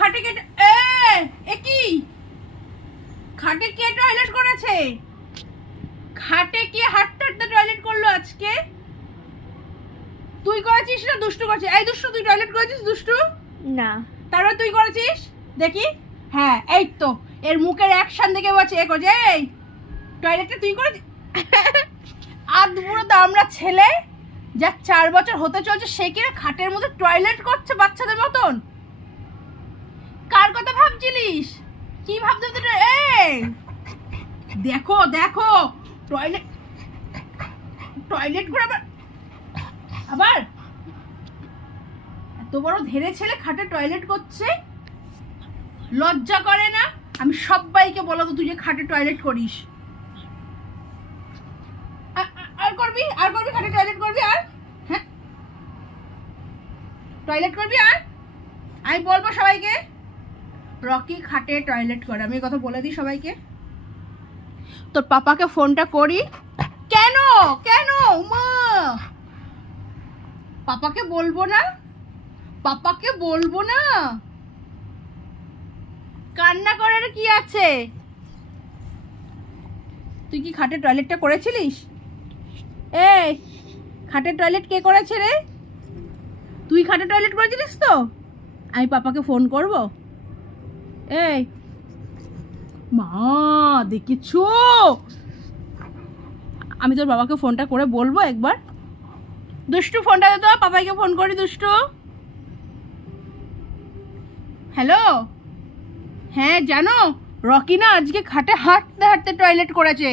খাটে কে এ কি খাটে কে টয়লেট করেছে? খাটে কি হাঁটতে হাঁটতে টয়লেট করলো আজকে? তুই করেছিস না দুষ্টু করেছিস? এই দুষ্টু, তুই টয়লেট করেছিস দুষ্টু? না। তারপর তুই করেছিস দেখি। হ্যাঁ এই তো, এর মুখের অ্যাকশন দেখে বলছে এ করছে। এই টয়লেটটা তুই করেছিস? আধ বুড়ো দামড়া ছেলে, যা 4 বছর হতে চলছে, সে কিনা খাটের মধ্যে টয়লেট করছে বাচ্চাদের মতন। কার কথা ভাবছিলিস? কি ভাবতে? এই দেখো দেখো, টয়লেট টয়লেট করে আবার এত বড় ধেড়ে ছেলে খাটে টয়লেট করছে, লজ্জা করে না? আমি সবাইকে বলবো তুই যে খাটে টয়লেট করিস। আর করবি, আর করবি, খাটে টয়লেট করবি, আর হ্যাঁ টয়লেট করবি। আর আমি বলবো সবাইকে রকি খাটে টয়লেট করে, আমি এই কথা বলে দিই সবাইকে। তোর পাপাকে ফোনটা করি। কেন কেন মা? পাপাকে বলবো না? পাপাকে বলবো না? কান্না করার কি আছে? তুই কি খাটে টয়লেটটা করেছিলিস? এই খাটের টয়লেট কে করেছে রে? তুই খাটে টয়লেট করেছিলিস তো? আমি পাপাকে ফোন করব। এই মা দেখেছো, আমি তোর বাবাকে ফোনটা করে বলবো একবার। দুষ্টু ফোনটা দে তো, পাপাইকে ফোন করি। দুষ্টু, হ্যালো। হ্যাঁ জানো, রকি না আজকে খাটে হাঁটতে হাঁটতে টয়লেট করেছে।